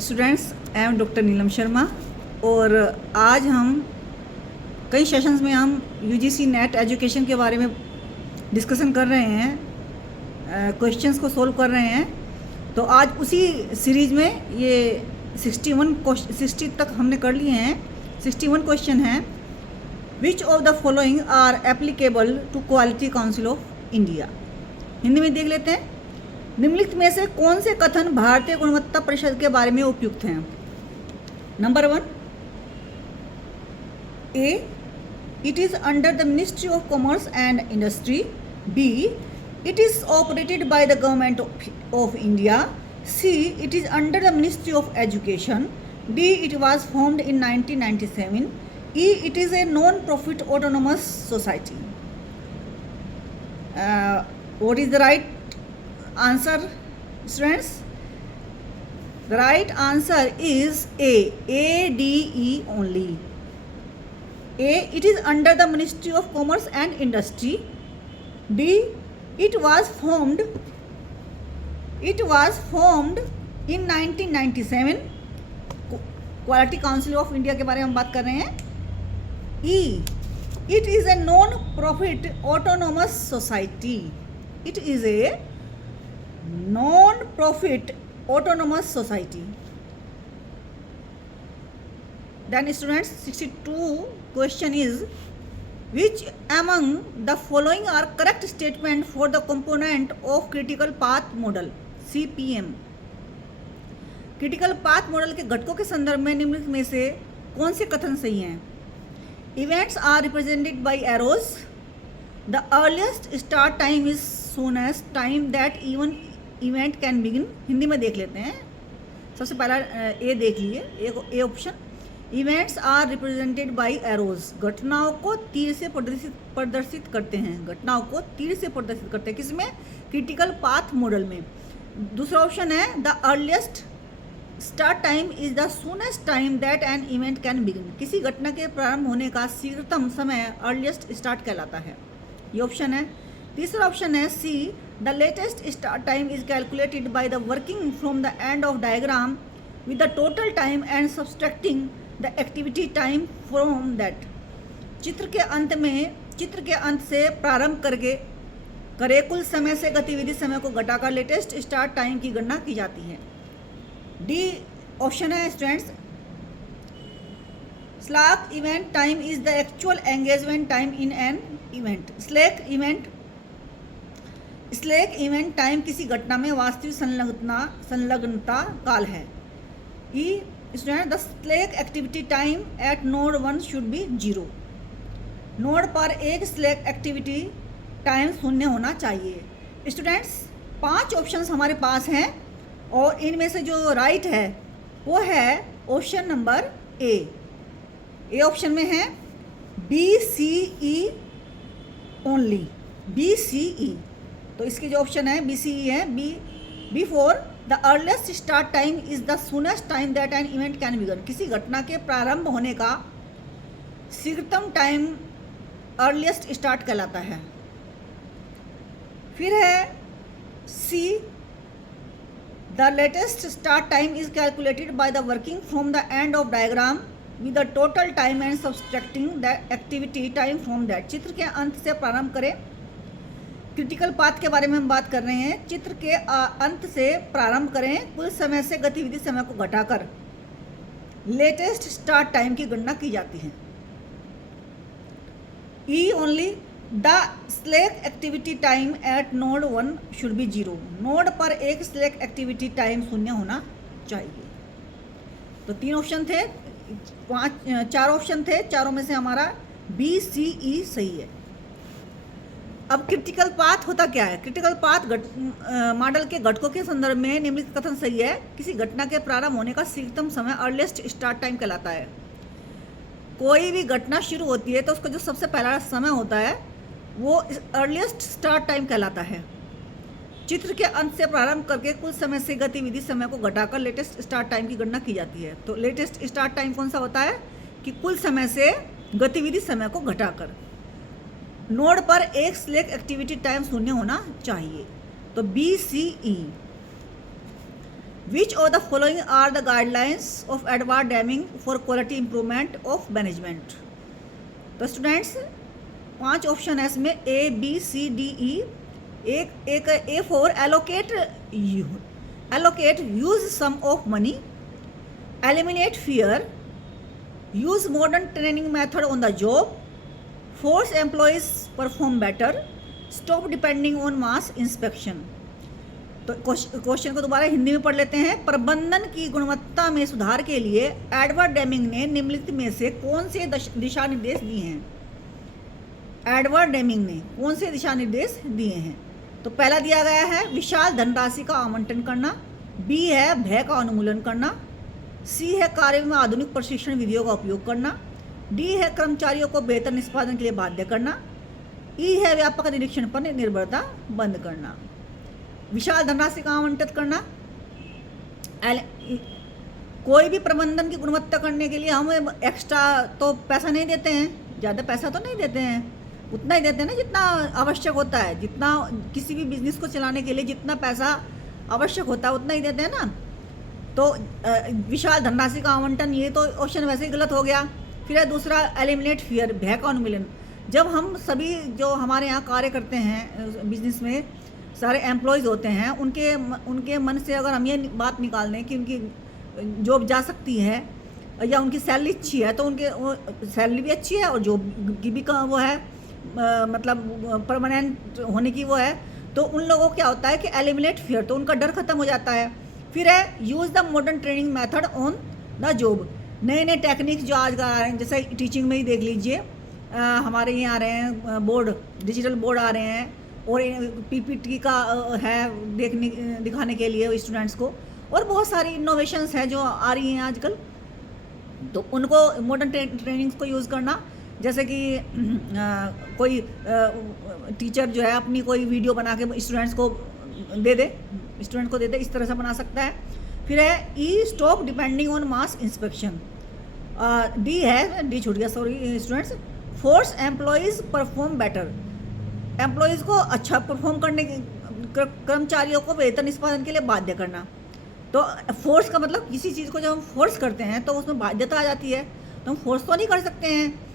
Students, I am doctor Neelam Sharma और आज हम कई सेशंस में हम यूजीसी नेट एजुकेशन के बारे में डिस्कशन कर रहे हैं, क्वेश्चंस को सोल्व कर रहे हैं। तो आज उसी सीरीज में ये 60 तक हमने कर लिए हैं। 61 क्वेश्चन हैं। Which of the following are applicable to Quality Council of India. Hindi में देख लेते हैं। निम्नलिखित में से कौन से कथन भारतीय गुणवत्ता परिषद के बारे में उपयुक्त हैं? Number 1, A, it is under the Ministry of Commerce and Industry. B, it is operated by the Government of India. C, it is under the Ministry of Education. D, it was formed in 1997। E, it is a non profit autonomous society. What is the right answer, students? The right answer is A, ADE only. A, it is under the Ministry of Commerce and Industry. B, it was formed in 1997. Quality Council of India के बारे में हम बात कर रहे हैं। E, it is a non-profit autonomous society. It is a non-profit autonomous society. Then students, 62 question is, which among the following are correct statement for the component of critical path model CPM? critical path model के घटकों के संदर्भ में निम्नलिखित में से कौन से कथन सही हैं? Events are represented by arrows. The earliest start time is soon as time that even event can begin. Hindi में देख लेते हैं। सबसे पहला ए देख लिए, A option. Events are represented by arrows. घटनाओं को तीर से प्रदर्शित करते हैं। घटनाओं को तीर से प्रदर्शित करते हैं किसमें? क्रिटिकल पाथ मॉडल में। दूसरा ऑप्शन है the earliest start time is the soonest time that an event can begin. किसी घटना के प्रारंभ होने का शीघ्रतम समय अर्लीस्ट स्टार्ट कहलाता है। ये ऑप्शन है। तीसरा ऑप्शन है C, the latest start time is calculated by the working from the end of diagram with the total time and subtracting the activity time from that. चित्र के अंत से प्रारंभ करे कुल समय से गतिविधि समय को घटाकर लेटेस्ट स्टार्ट टाइम की गणना की जाती है। डी ऑप्शन है students, slack event time is the actual engagement time in an event. Slack event time किसी घटना में वास्तविक संलग्नता काल है। E student, the slack activity time at node 1 should be 0। Node पर एक स्लैक एक्टिविटी टाइम शून्य होना चाहिए। स्टूडेंट्स, 5 ऑप्शंस हमारे पास हैं और इनमें से जो राइट है वो है ऑप्शन नंबर ए ऑप्शन में है BCE ओनली। BCE, तो इसके जो ऑप्शन है BCE है। Before the earliest start time is the soonest time that an event can began. किसी घटना के प्रारंभ होने का शीघ्रतम टाइम अर्लीस्ट स्टार्ट कहलाता है। फिर है C, the latest start time is calculated by the working from the end of diagram with the total time and subtracting the activity time from that. चित्र के अंत से प्रारंभ करें। क्रिटिकल पाथ के बारे में हम बात कर रहे हैं। चित्र के अंत से प्रारंभ करें, कुल समय से गतिविधि समय को घटाकर लेटेस्ट स्टार्ट टाइम की गणना की जाती है। ई only, the slack activity time at node 1 should be 0। Node पर एक स्लैक एक्टिविटी टाइम शून्य होना चाहिए। तो 3 ऑप्शन थे, 4 ऑप्शन थे, चारों में से हमारा BCE सही है। अब क्रिटिकल पाथ होता क्या है? क्रिटिकल पाथ मॉडल के घटकों के संदर्भ में निम्नलिखित कथन सही है। किसी घटना के प्रारंभ होने का शीघ्रतम समय अर्लीस्ट स्टार्ट टाइम कहलाता है। कोई भी घटना शुरू होती है तो उसका जो सबसे पहला समय होता है वो अर्लीस्ट स्टार्ट टाइम कहलाता है। चित्र के अंत से प्रारंभ करके कुल समय से गतिविधि समय को घटाकर लेटेस्ट स्टार्ट टाइम की गणना की जाती है। तो लेटेस्ट स्टार्ट टाइम कौन सा होता है कि कुल समय से गतिविधि समय को घटाकर। नोड पर एक स्लैक एक्टिविटी टाइम शून्य होना चाहिए। तो BCE। Which of the following are the guidelines of Edward Deming for quality improvement of management. तो स्टूडेंट्स 5 ऑप्शन है इसमें, A B C D E. एक A for allocate use some of money, eliminate fear, use modern training method on the job, force employees perform better, stop depending on mass inspection. तो question को दोबारा हिंदी में पढ़ लेते हैं। प्रबंधन की गुणवत्ता में सुधार के लिए एडवर्ड डेमिंग ने निम्नलिखित में से कौन से दिशा निर्देश दिए हैं? एडवर्ड डेमिंग ने कौन से दिशा निर्देश दिए हैं? तो पहला दिया गया है विशाल धनराशि का आवंटन करना, बी है भय का उन्मूलन करना, सी है कार्य में आधुनिक प्रशिक्षण विधियों का उपयोग करना, डी है कर्मचारियों को बेहतर निष्पादन के लिए बाध्य करना, ई है व्यापक निरीक्षण पर निर्भरता बंद करना। विशाल धनराशि का आवंटित करना, कोई भी प्रबंधन की गुणवत्ता करने के लिए हम एक्स्ट्रा तो पैसा नहीं देते हैं, ज़्यादा पैसा तो नहीं देते हैं, उतना ही देते हैं ना जितना आवश्यक होता है। जितना किसी भी बिजनेस को चलाने के लिए जितना पैसा आवश्यक होता है उतना ही देते हैं ना। तो विशाल धनराशि का आवंटन, ये तो ऑप्शन वैसे ही गलत हो गया। फिर है दूसरा एलिमिनेट फियर, भय का उन्मूलन। जब हम सभी जो हमारे यहाँ कार्य करते हैं बिजनेस में, सारे एम्प्लॉयज़ होते हैं, उनके मन से अगर हम ये बात निकाल दें कि उनकी जॉब जा सकती है या उनकी सैलरी अच्छी है, तो उनके सैलरी भी अच्छी है और जॉब की भी वो है, मतलब परमानेंट होने की वो है, तो उन लोगों को क्या होता है कि एलिमिनेट फियर, तो उनका डर खत्म हो जाता है। फिर है use the modern training method on the job. नए नए टेक्निक्स जो आज आ रहे हैं, जैसे टीचिंग में ही देख लीजिए, हमारे यहाँ आ रहे हैं बोर्ड, डिजिटल बोर्ड आ रहे हैं, और पीपीटी का है दिखाने के लिए स्टूडेंट्स को, और बहुत सारी इनोवेशंस है जो आ रही हैं आजकल। तो उनको मॉडर्न ट्रेनिंग्स को यूज़ करना, जैसे कि कोई टीचर जो है अपनी कोई वीडियो बना के स्टूडेंट्स को दे दे, इस तरह से बना सकता है। फिर है E stop depending on mass inspection. D है, डी छूट गया sorry students, force employees perform better. Employees को अच्छा परफॉर्म करने कर्मचारियों को बेहतर निष्पादन के लिए बाध्य करना। तो फोर्स का मतलब किसी चीज़ को जब हम फोर्स करते हैं तो उसमें बाध्यता आ जाती है, तो हम फोर्स तो नहीं कर सकते हैं।